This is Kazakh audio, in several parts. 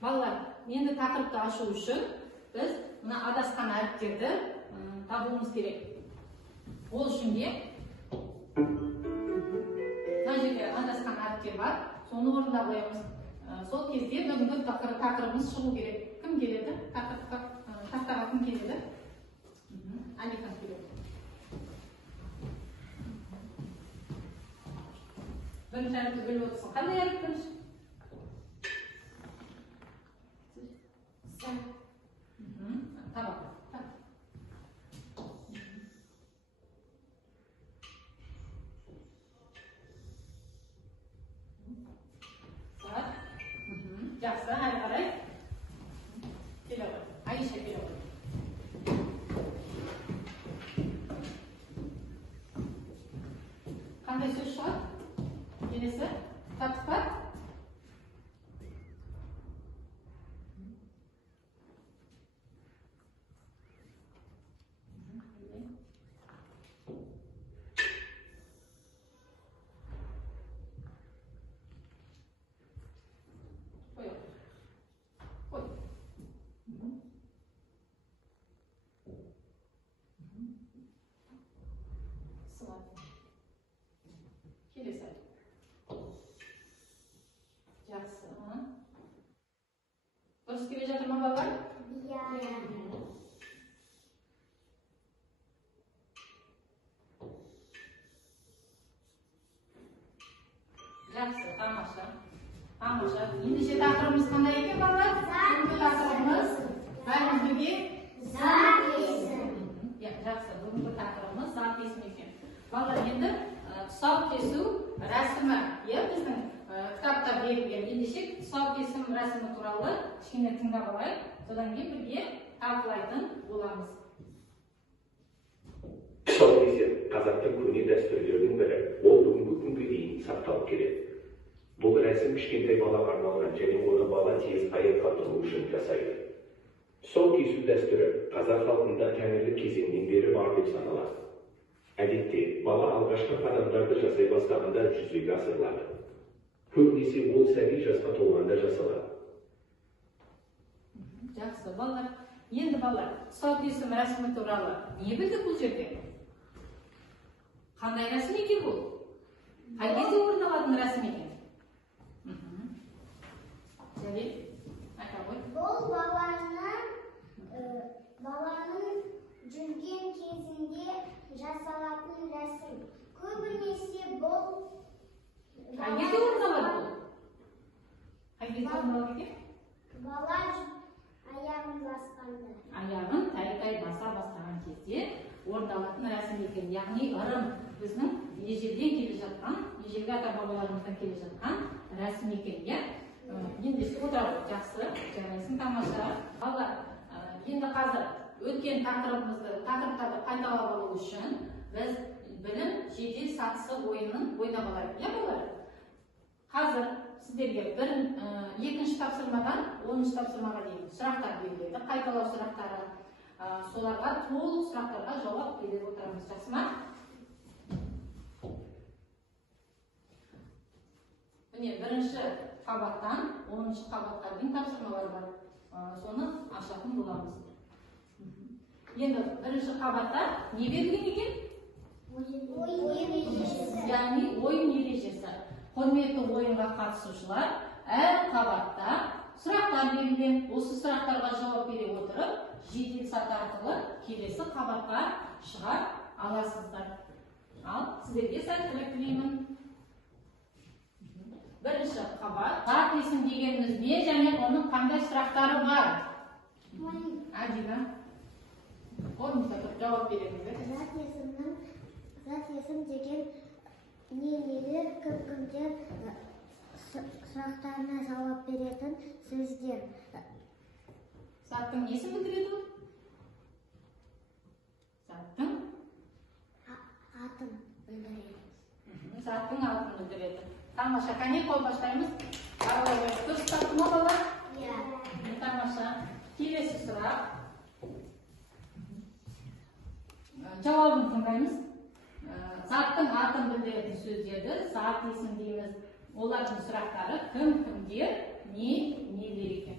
Балалар, енді тақырыпты ашу үшін біз мына адасқан әріптерді табуымыз керек. Ол үшін де мына жерде адасқан әріптер бар, соны орында қоямыз. Сол кезде бүгінгі тақырыбымыз шығу керек. Кім келеді? Тақтаға кім келеді? Алихан келеді. Бірінші әріпті біліп отырсың. Қандай әріп бірінші? Tamam. Saat. Жақсы, әрі қарай. Келе ғой. Айша келе ғой. Қандай сөз шығады? Келесі. Таптық па? Келесі. Жақсы. Дұрыс келе жатыр ма балалар? Иә. Жақсы, тамаша. Тамаша. Ендеше тақырыбымыз қандай екен балалар? Бүгінгі тақырыбымыз бәріміз бірге Зат есім. Жақсы, бүгінгі тақырыбымыз зат есім екен. Балалар, енді тұсаукесу рәсімі, біздің кітапта берілген. Ендеше тұсаукесу рәсімі туралы кішкене тыңдап алайық. Содан кейін бірге талқылайтын боламыз. Тұсаукесер қазақтың көне дәстүрлерінің бірі. Ол бүгінгі күнге дейін сақталып келеді. Бұл рәсім кішкентай балаға арналған және оны бала тез аяққа тұру үшін жасайды. Тұсаукесу дәстүрі қазақ халқында тәңірлік кезеңнен бері бар деп саналады. Әдетте, бала алғашқы қадамдарды жасай бастағанда жүзеге асырылады. Көбінесе ол сәби жасқа толғанда жасалады. Жақсы, балалар. Енді балалар, тұсаукесу рәсімі туралы не білдік бұл жерде? Қандай рәсім екен бұл? Қай кезде орындалатын рәсім екен? Жәлел, айта ғой. Бұл баланың жүрген кезінде жасалатын рәсім. Көбінесе бұл Қай кезде орындалады бұл? Қай кезде орындалады екен? Бала аяғын басқанда. Аяғын тәй-тәй баса бастаған кезде орындалатын рәсім екен. Яғни ырым біздің ежелден келе жатқан, ежелгі ата-бабаларымыздан келе жатқан рәсім екен, иә? Ендеше отырады. Жақсы, жарайсың, тамаша. Балалар, енді қазір өткен тақырыптарды қайталап алу үшін біз білім жедел сатысы ойынын ойнап алайық, иә балалар? Қазір сіздерге екінші тапсырмадан 10-шы тапсырмаға дейін сұрақтар беріледі, қайталау сұрақтары. Соларға толық сұрақтарға жауап беріп отырамыз, жақсы ма? Міне, бірінші қабаттан 10-шы қабатқа дейін тапсырмалар бар. Соны ашатын боламыз. Енді бірінші қабатта не берілген екен? Яғни ойын ережесі. Құрметті ойынға қатысушылар, әр қабатта сұрақтар берілген. Осы сұрақтарға жауап бере отырып, жеделсаты арқылы келесі қабатқа шыға аласыздар. Ал сіздерге сәттілік тілеймін. Бірінші қабат. Зат есім дегеніміз не және оның қандай сұрақтары бар? Адина. Орныңызда тұрып жауап береміз. Зат есім деген нелер, кім-кімдер сұрақтарына жауап беретін сөздер. Заттың несін білдіреді ол? Заттың атын білдіреді. Заттың атын білдіреді. Тамаша, қане қол баштаймыз. Дұрыс тапты ма бала? Иә. Тамаша. Келесі сұрақ. Жауабын тыңдаймыз. Заттың атын білдіретін сөздерді зат есім дейміз. Олардың сұрақтары кім, кімдер, нелер екен.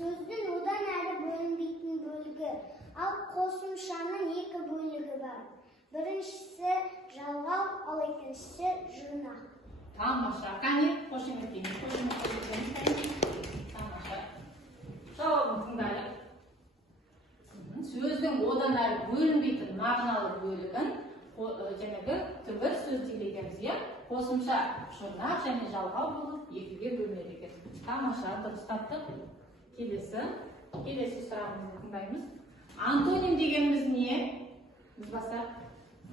Сөздің одан әрі бөлінбейтін бөлігі, ал қосымшаның екі бөлігі бар. Біріншісі жалғау, ал екіншісі жинақ. Тамаша. Қане, қошемет дейміз. Тамаша. Жауабын тыңдайық. Сөздің одан әрі бөлінбейтін мағыналы бөлігін жәнегі түбір сөз дейді екенбіз, иә? Қосымша жұрнақ және жалғау болып екіге бөлінеді екен. Тамаша, дұрыс таптық. Келесі сұрағымызды тыңдаймыз. Антоним дегеніміз не? Біз бастап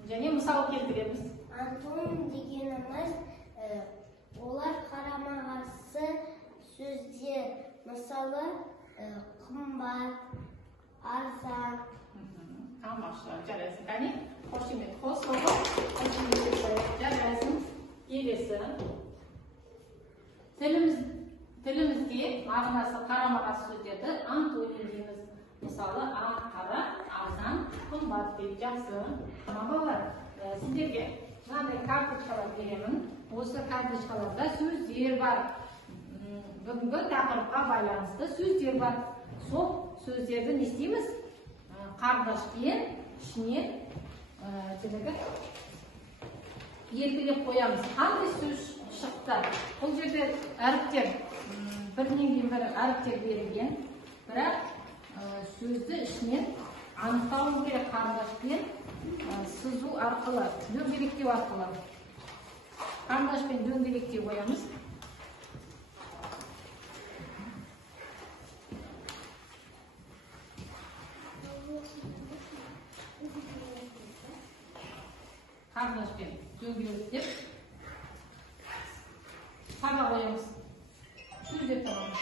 және мысал келтіреміз. Антоним дегеніміз олар қарама-қарсы сөздер. Мысалы, қымбат, арзан. Тамаша, жарайсың. Қане, қошемет қосылғы. Жарайсың. Келесі. Тілімізге мағынасы қарама-қарсы сөздерді антоним дейміз. Мысалы, қара, арзан, қымбат деп. Жақсы. Балалар, сіздерге мынандай карточкалар беремін. Осы карточкаларда сөздер бар. Бүгінгі тақырыпқа байланысты сөздер бар. Сол сөздерді не істейміз? Қарындашпен ішіне белгілеп қоямыз. Қандай сөз шықты? Бұл жерде әріптер бірінен кейін бірі әріптер берілген. Бірақ сөзді ішінен анықтауымыз керек қарындашпен сызу арқылы, дөңгелектеу арқылы. Қарындашпен дөңгелектеу қоямыз. Қарындашпен дөңгелектеп таба қоямыз. Сөздер табамыз.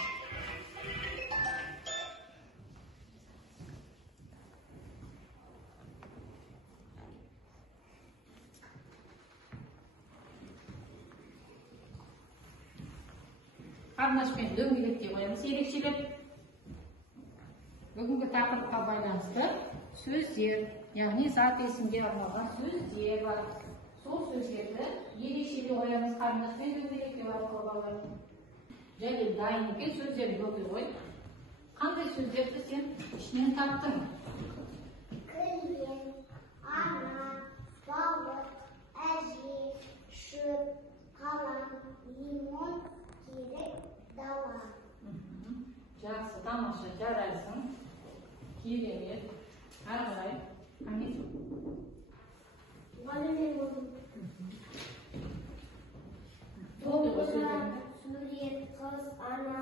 Қарындашпен дөңгелектеп қоямыз. Ерекшелеп бүгінгі тақырыпқа байланысты сөздер, яғни зат есімге арналған сөздер бар. Сол сөздерді ерекшелеп қоямыз. Қарындашпен дөңгелектеп арқылы. Және дайын екен сөздерді оқи қой. Қандай сөздерді сен ішінен таптың? Клиент, ана, балық, әже, шөп, қалам, лимон, керек, дала. Жақсы, тамаша, жарайсың. Керемет. Ары қарай. Сурет, қыз, ана,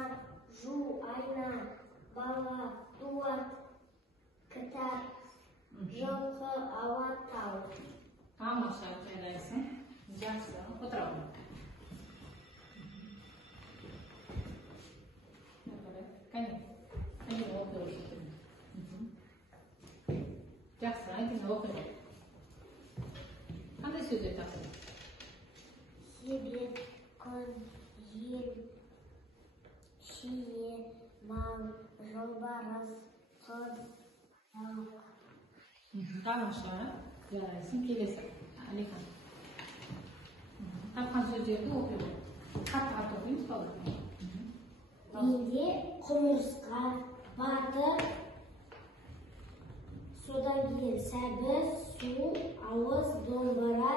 жу, айна, бала, дуат, кітап, жылқы, ауа, тау. Тамаша, жарайсың. Жақсы, отырамын. Жақсы, айтыңыз оқиды. Қандай сөздер таптың? Себеп, күн, ел, шие, мал, жолбарыс, қыз, тауық. Тамаша, жарайсың. Келесі, Алихан. Тапқан сөздерді оқиды. Қатты оқимыз балалар. Менде құмырсқа, батыр, содан кейін сәбіз, су, ауыз, домбыра,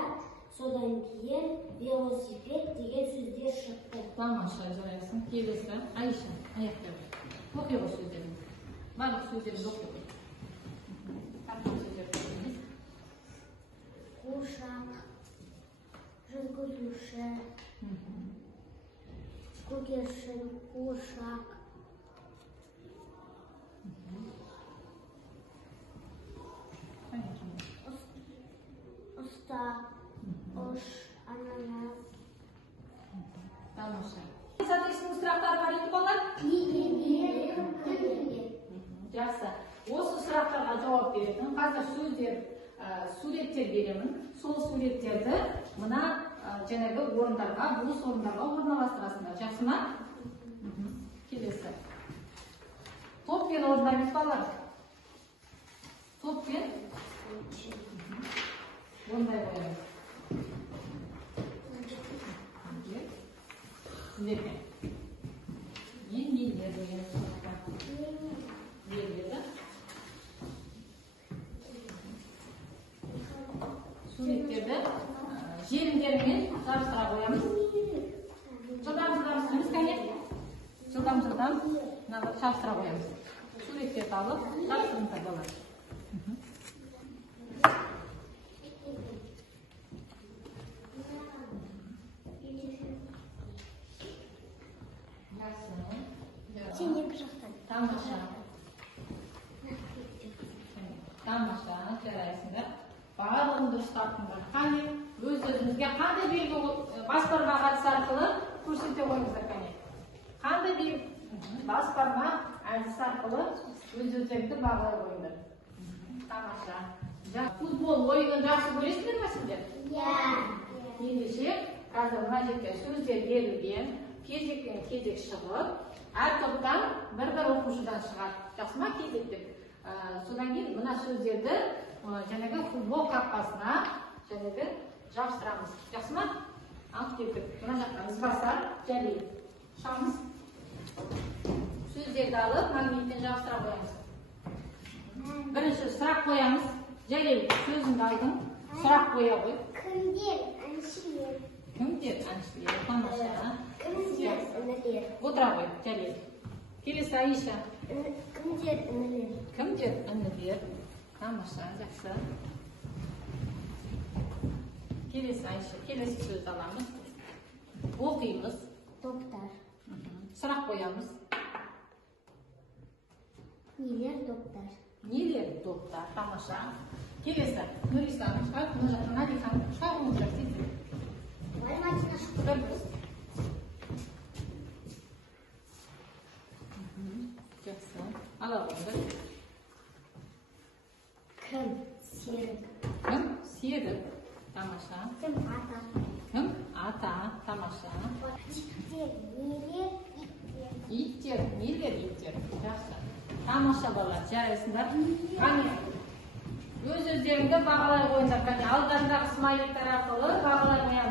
содан кейін велосипед деген сөздер шықты. Тамаша, жарайсың. Келесі, Айша, аяқтап. Оқи ғой сөздерін. Барлық сөздерді оқи ғой. Тапқан сөздерді оқимыз. Қуыршақ, жүргізуші, көгершін, қуыршақ, ұста, ұш, ананас. Тамаша. Соответственно, сұрақтар бар еді балалар? Жақсы. Осы сұрақтарға жауап беретін қазір сөздер, суреттер беремін. Сол суреттерді мына жәнегі орындарға, бос орындарға орналастырасыңдар. Жақсы ма? Келесі. Топпен орындаймыз балалар. Топпен орындай қоямыз. Сіздерге. Мен деген сұрақтар. жабыстыра қоямыз. Суреттерді алып, жабыстырыңыздар балалар. Сен екі жақтан. Тамаша. Тамаша, жарайсыңдар. Барлығын дұрыс таптыңдар. Қане, өз-өзіңізге қандай белгі бас бармақ әдісі арқылы көрсете қойыңыздар, қане. Қандай белгі бас бармақ әдісі арқылы өз-өзіңізді бағалай қойыңдар. Тамаша. Футбол ойынын жақсы көресіңдер ме сіздер? Иә. Ендеше, қазір мына жерге сөздер берілген, кезек шығып, әр топтан бір оқушыдан шығады. Жақсы ма кезектеп? Содан кейін мына сөздерді жаңағы футбол қақпасына жаңағы жабыстырамыз. Жақсы ма? Алып келдік. Мына жақтан ізбасар, жәлей. Шамыз. Сөздерді алып, магниттен жабыстыра қоямыз. Бірінші сұрақ қоямыз. Жәлей, сөзіңді алдың. Сұрақ қоя қой. Кімдер әншілер? Кімдер әншілер? Тамаша. Кімдер інілер? Отыра қой, жәлей. Келесі Аиша. Кімдер інілер? Кімдер інілер? Тамаша, жақсы. Келесі Аиша, келесі сөзді аламыз. Оқимыз. Топтар. Сұрақ қоямыз. Нелер топтар? Нелер топтар? Тамаша. Келесі Нұриса, шығар, мына жақтан Алихан, шағымыз жақсы еді. Вальматина шықпар. Бір-бір. Жақсы. Ала қойыңдар. Кім? Серік. Кім? Серік. Тамаша. Кім? Ата. Кім? Ата. Тамаша. Иттер. Нелер иттер? Иттер. Нелер иттер? Жақсы. Тамаша балалар, жарайсыңдар. Қане, өз-өздеріңді бағалай қойыңдар. Алдарындағы смайликтер арқылы бағалай қоямыз.